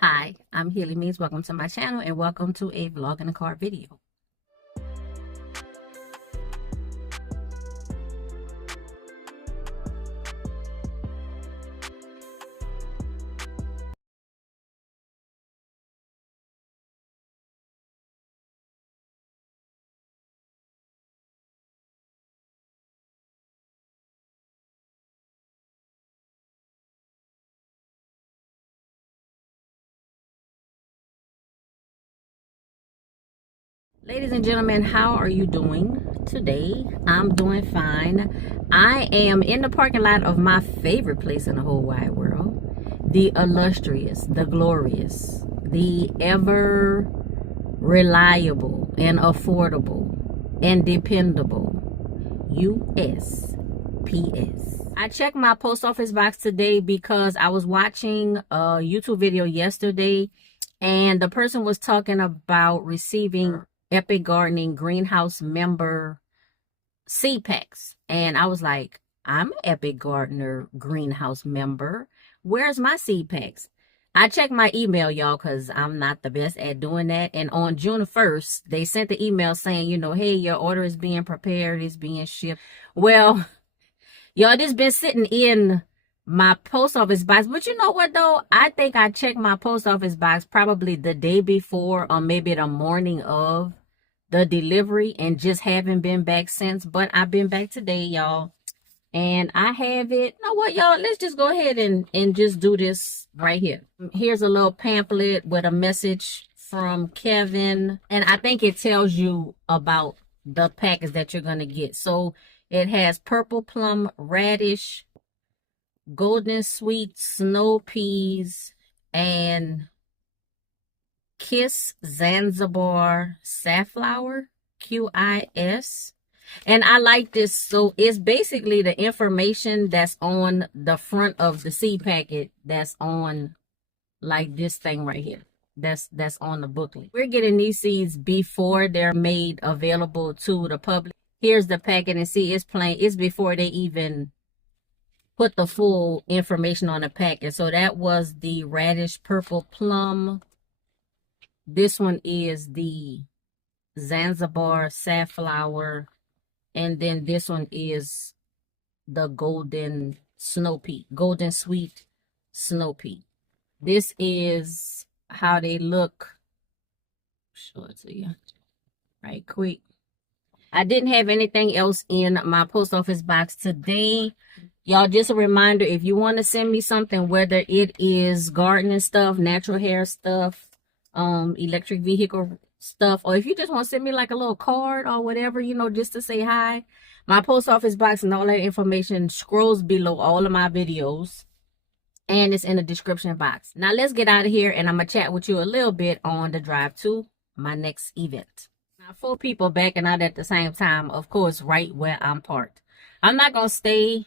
Hi, I'm HEALYMEANS. Welcome to my channel and welcome to a vlog in a car video. Ladies and gentlemen, how are you doing today? I'm doing fine. I am in the parking lot of my favorite place in the whole wide world. The illustrious, the glorious, the ever reliable and affordable and dependable USPS. I checked my post office box today because I was watching a YouTube video yesterday and the person was talking about receiving Epic Gardening Greenhouse member seed packs. And I was like, I'm an Epic Gardener Greenhouse member. Where's my seed packs? I checked my email, y'all, because I'm not the best at doing that. And on June 1st, they sent the email saying, hey, your order is being prepared, it's being shipped. Well, y'all, this been sitting in my post office box. But you know what, though? I think I checked my post office box probably the day before or maybe the morning of the delivery and just haven't been back since. But I've been back today, y'all. And I have it. You know what, y'all? Let's just go ahead and just do this right here. Here's a little pamphlet with a message from Kevin. And I think it tells you about the package that you're going to get. So it has purple plum radish, golden sweet snow peas, and Kiss Zanzibar safflower, QIS. And I like this. So it's basically the information that's on the front of the seed packet that's on like this thing right here. That's on the booklet. We're getting these seeds before they're made available to the public. Here's the packet, and see, it's plain. It's before they even put the full information on the packet. So that was the radish purple plum. This one is the Zanzibar safflower. And then this one is the golden snow pea, golden sweet snow pea. This is how they look. Show it to you right quick. I didn't have anything else in my post office box today. Y'all, just a reminder, if you want to send me something, whether it is gardening stuff, natural hair stuff, electric vehicle stuff, or if you just want to send me like a little card or whatever, just to say hi, my post office box and all that information scrolls below all of my videos, and it's in the description box. Now let's get out of here, and I'm gonna chat with you a little bit on the drive to my next event. Now, 4 people backing out at the same time, of course, right where I'm parked. I'm not gonna stay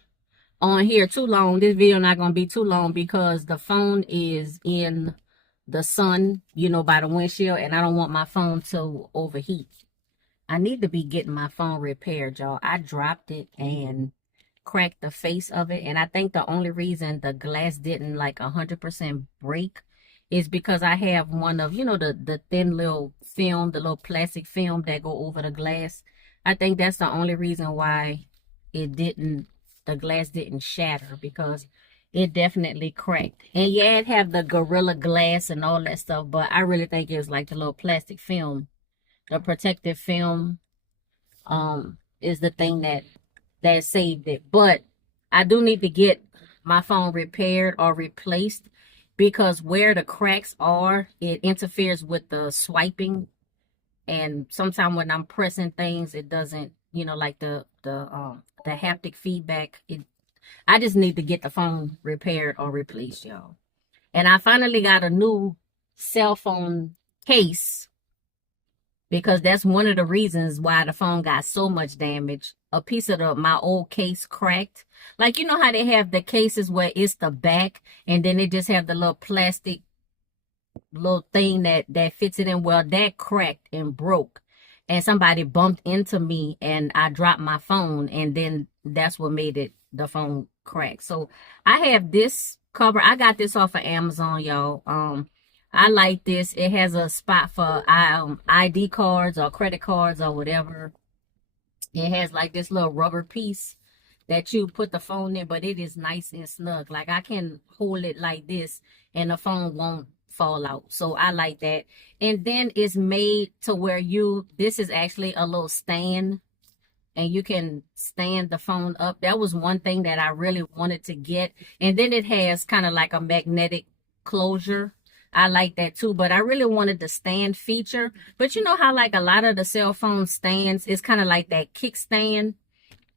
on here too long. This video not gonna be too long because the phone is in the sun, by the windshield, and I don't want my phone to overheat. I need to be getting my phone repaired, y'all. I dropped it and cracked the face of it, and I think the only reason the glass didn't like 100% break is because I have one of, the thin little film, the little plastic film that go over the glass. I think that's the only reason why the glass didn't shatter, because it definitely cracked. And yeah, it have the Gorilla Glass and all that stuff, but I really think it was like the little plastic film. The protective film is the thing that saved it. But I do need to get my phone repaired or replaced, because where the cracks are, it interferes with the swiping. And sometimes when I'm pressing things, it doesn't, like the haptic feedback, I just need to get the phone repaired or replaced, y'all. And I finally got a new cell phone case, because that's one of the reasons why the phone got so much damage. A piece of my old case cracked. Like, how they have the cases where it's the back and then they just have the little plastic little thing that fits it in. Well, that cracked and broke. And somebody bumped into me and I dropped my phone, and then that's what made the phone crack. So I have this cover. I got this off of Amazon, y'all. I like this. It has a spot for ID cards or credit cards or whatever. It has like this little rubber piece that you put the phone in, but it is nice and snug. Like I can hold it like this and the phone won't fall out. So I like that. And then it's made to where this is actually a little stand and you can stand the phone up. That was one thing that I really wanted to get. And then it has kind of like a magnetic closure. I like that too, but I really wanted the stand feature. But you know how like a lot of the cell phone stands is kind of like that kickstand.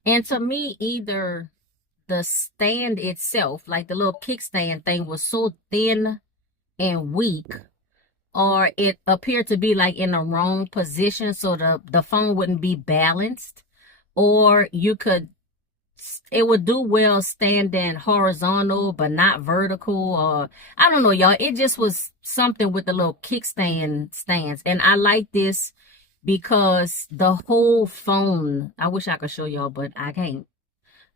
And to me, either the stand itself, like the little kickstand thing, was so thin and weak, or it appeared to be like in the wrong position so the phone wouldn't be balanced, or it would do well standing horizontal but not vertical, or I don't know, y'all. It just was something with the little kickstand stands. And I like this because the whole phone, I wish I could show y'all, but I can't.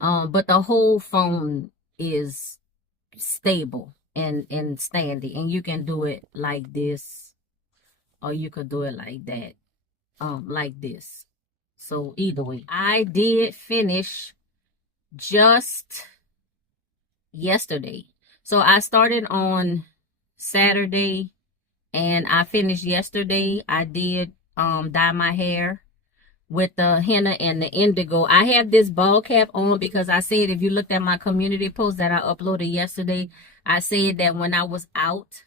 But the whole phone is stable and standing, and you can do it like this, or you could do it like that, like this. So either way, I did finish just yesterday. So I started on Saturday and I finished yesterday. I did dye my hair with the henna and the indigo. I have this ball cap on because I said, if you looked at my community post that I uploaded yesterday, I said that when I was out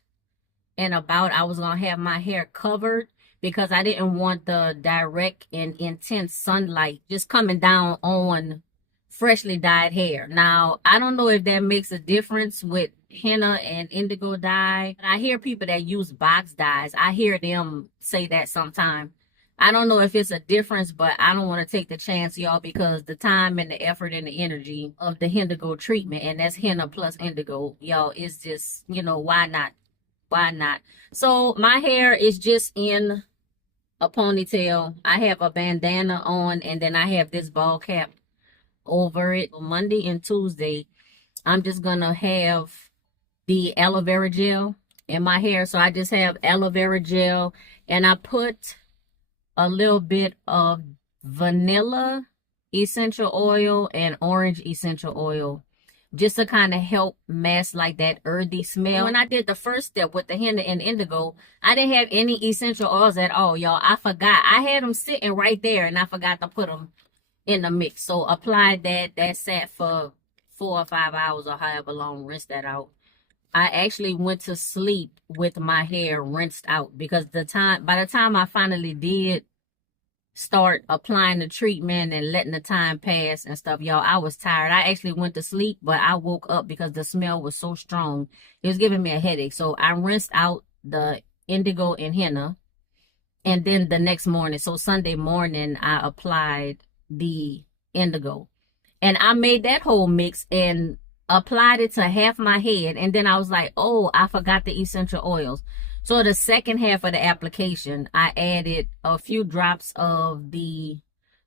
and about, I was going to have my hair covered because I didn't want the direct and intense sunlight just coming down on freshly dyed hair. Now, I don't know if that makes a difference with henna and indigo dye. I hear people that use box dyes. I hear them say that sometimes. I don't know if it's a difference, but I don't want to take the chance, y'all, because the time and the effort and the energy of the indigo treatment, and that's henna plus indigo, y'all, it's just, you know, why not? Why not? So my hair is just in a ponytail. I have a bandana on, and then I have this ball cap over it. Monday and Tuesday, I'm just gonna have the aloe vera gel in my hair. So I just have aloe vera gel, and I put a little bit of vanilla essential oil and orange essential oil just to kind of help mask like that earthy smell. When I did the first step with the henna and indigo, I didn't have any essential oils at all, y'all. I forgot. I had them sitting right there and I forgot to put them in the mix. So applied that. That sat for 4 or 5 hours or however long. Rinse that out. I actually went to sleep with my hair rinsed out because by the time I finally did start applying the treatment and letting the time pass and stuff, y'all, I was tired. I actually went to sleep, but I woke up because the smell was so strong. It was giving me a headache. So I rinsed out the indigo and henna. And then the next morning, so Sunday morning, I applied the indigo. And I made that whole mix and applied it to half my head. And then I was like, oh, I forgot the essential oils. So the second half of the application, I added a few drops of the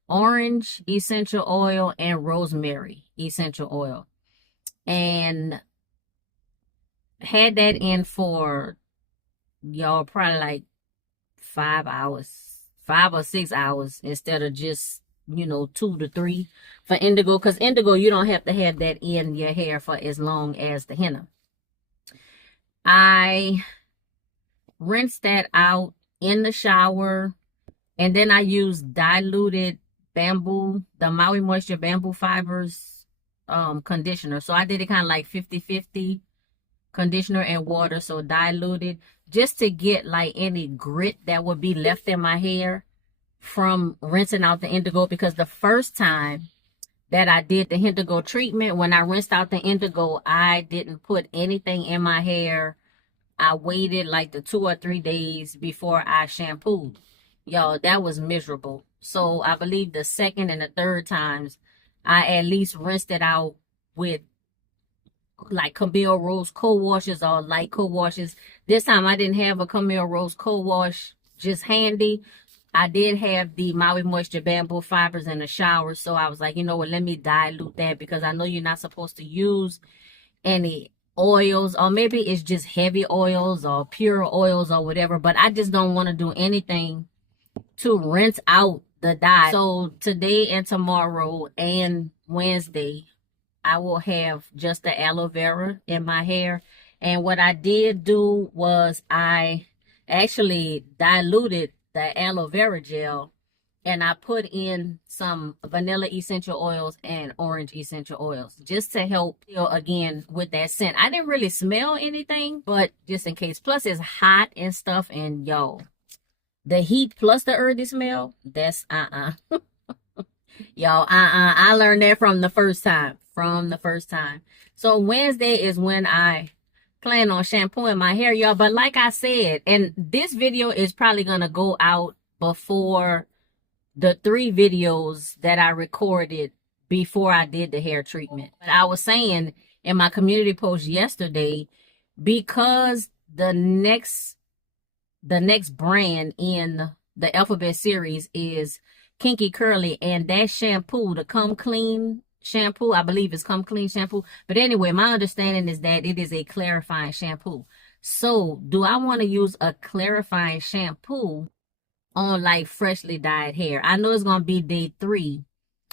orange essential oil and rosemary essential oil. And had that in for, y'all, probably like 5 hours, 5 or 6 hours instead of just, you know, 2 to 3 for indigo. Because indigo, you don't have to have that in your hair for as long as the henna. I rinsed that out in the shower, and then I used diluted bamboo, the Maui Moisture Bamboo Fibers conditioner. So I did it kind of like 50-50 conditioner and water, so diluted, just to get like any grit that would be left in my hair from rinsing out the indigo. Because the first time that I did the indigo treatment, when I rinsed out the indigo, I didn't put anything in my hair. I waited like the 2 or 3 days before I shampooed. Y'all, that was miserable. So I believe the second and the third times, I at least rinsed it out with like Camille Rose co-washes or light co-washes. This time I didn't have a Camille Rose co-wash just handy. I did have the Maui Moisture Bamboo Fibers in the shower. So I was like, you know what, let me dilute that, because I know you're not supposed to use any oils, or maybe it's just heavy oils or pure oils or whatever, but I just don't want to do anything to rinse out the dye. So today and tomorrow and Wednesday, I will have just the aloe vera in my hair. And what I did do was I actually diluted the aloe vera gel, and I put in some vanilla essential oils and orange essential oils just to help, you know, again with that scent. I didn't really smell anything, but just in case. Plus it's hot and stuff, and yo, the heat plus the earthy smell, that's y'all, I learned that from the first time. So Wednesday is when I plan on shampooing my hair, y'all. But like I said, and this video is probably gonna go out before the 3 videos that I recorded before I did the hair treatment. But I was saying in my community post yesterday, because the next brand in the alphabet series is Kinky Curly, and that shampoo, the Come Clean shampoo, I believe it's Come Clean shampoo. But anyway, my understanding is that it is a clarifying shampoo. So do I want to use a clarifying shampoo on like freshly dyed hair? I know it's going to be day 3,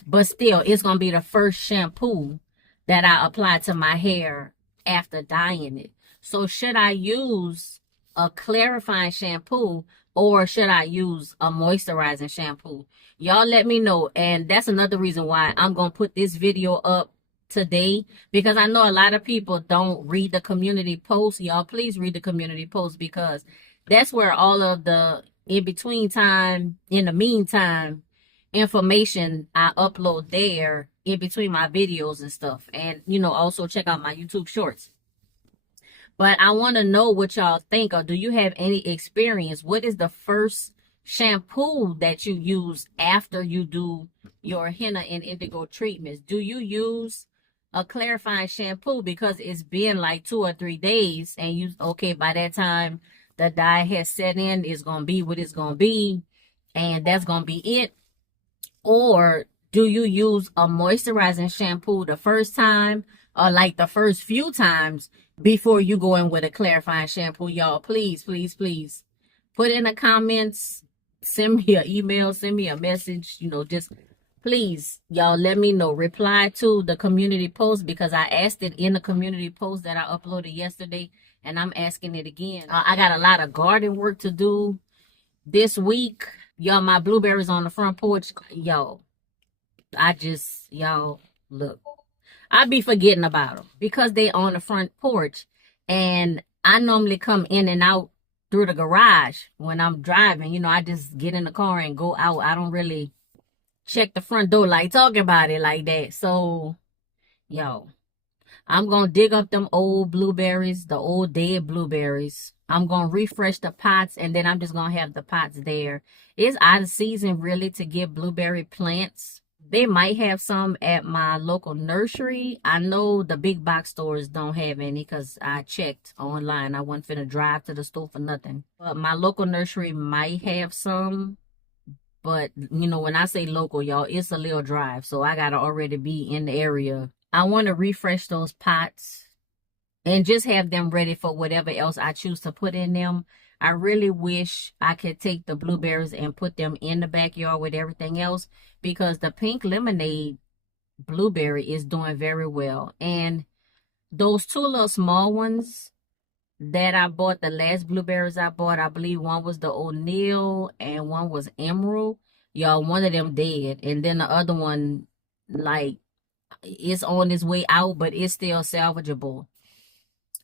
but still it's going to be the first shampoo that I apply to my hair after dyeing it. So should I use a clarifying shampoo, or should I use a moisturizing shampoo? Y'all let me know. And that's another reason why I'm going to put this video up today, because I know a lot of people don't read the community post. Y'all please read the community post, because that's where all of the in the meantime information I upload there in between my videos and stuff. And, you know, also check out my YouTube shorts. But I want to know what y'all think, or do you have any experience? What is the first shampoo that you use after you do your henna and indigo treatments? Do you use a clarifying shampoo because it's been like 2 or 3 days, and you, okay, by that time the dye has set in, it's going to be what it's going to be, and that's going to be it? Or do you use a moisturizing shampoo the first time, or like the first few times before you go in with a clarifying shampoo? Y'all please put in the comments, send me an email, send me a message, you know, just please, y'all, let me know. Reply to the community post, because I asked it in the community post that I uploaded yesterday, and I'm asking it again. I got a lot of garden work to do this week. Y'all, my blueberries on the front porch, y'all, y'all, look, I be forgetting about them because they on the front porch, and I normally come in and out through the garage when I'm driving. You know, I just get in the car and go out. I don't really check the front door like talking about it like that. So, yo, I'm going to dig up them old blueberries, the old dead blueberries. I'm going to refresh the pots, and then I'm just going to have the pots there. It's out of season really to get blueberry plants. They might have some at my local nursery. I know the big box stores don't have any, because I checked online. I wasn't finna drive to the store for nothing. But my local nursery might have some. But, you know, when I say local, y'all, it's a little drive. So I got to already be in the area. I want to refresh those pots and just have them ready for whatever else I choose to put in them. I really wish I could take the blueberries and put them in the backyard with everything else, because the pink lemonade blueberry is doing very well. And those 2 little small ones that I bought, the last blueberries I bought, I believe one was the O'Neill and one was Emerald. Y'all, one of them dead. And then the other one, like, it's on its way out, but it's still salvageable.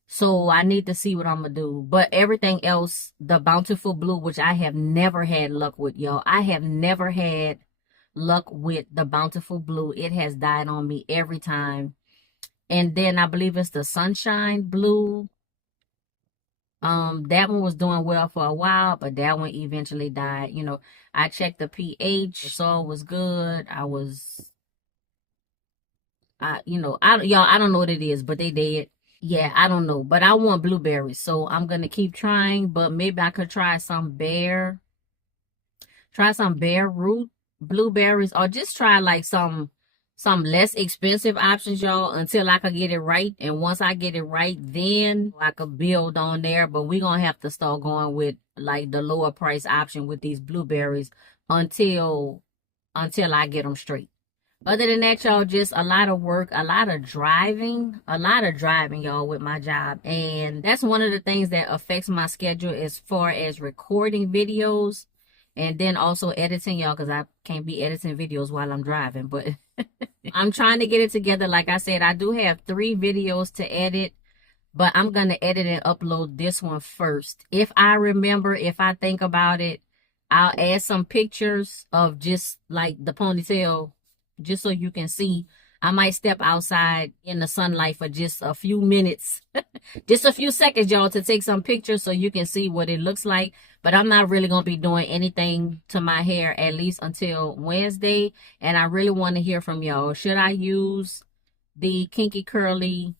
So I need to see what I'm going to do. But everything else, the Bountiful Blue, which I have never had luck with, y'all. I have never had luck with the Bountiful Blue. It has died on me every time. And then I believe it's the Sunshine Blue. That one was doing well for a while, but that one eventually died. You know, I checked the pH, so it was good. Y'all, I don't know what it is, but they did. Yeah, I don't know, but I want blueberries, so I'm gonna keep trying. But maybe I could try some bare root blueberries, or just try like some some less expensive options, y'all, until I could get it right. And once I get it right, then I could build on there. But we're going to have to start going with like the lower price option with these blueberries until I get them straight. Other than that, y'all, just a lot of work, a lot of driving, y'all, with my job. And that's one of the things that affects my schedule as far as recording videos and then also editing, y'all, because I can't be editing videos while I'm driving. But I'm trying to get it together. Like I said, I do have 3 videos to edit, but I'm going to edit and upload this one first. If I remember, if I think about it, I'll add some pictures of just like the ponytail, just so you can see. I might step outside in the sunlight for just a few minutes, just a few seconds, y'all, to take some pictures so you can see what it looks like. But I'm not really going to be doing anything to my hair, at least until Wednesday. And I really want to hear from y'all. Should I use the Kinky Curly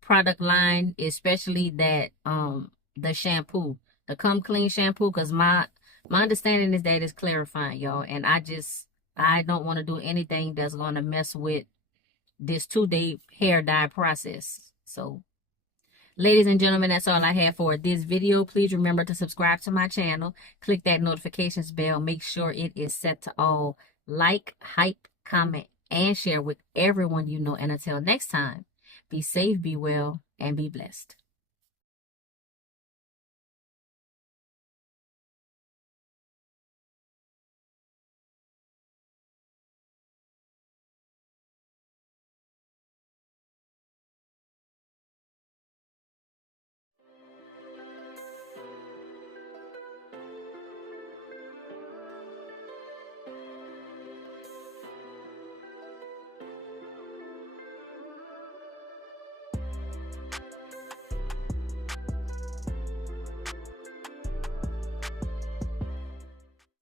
product line, especially that the shampoo, the Come Clean shampoo? Because my understanding is that it's clarifying, y'all. And I don't want to do anything that's going to mess with this 2-day hair dye process. So, ladies and gentlemen, that's all I have for this video. Please remember to subscribe to my channel. Click that notifications bell. Make sure it is set to all. Like, hype, comment, and share with everyone you know. And until next time, be safe, be well, and be blessed.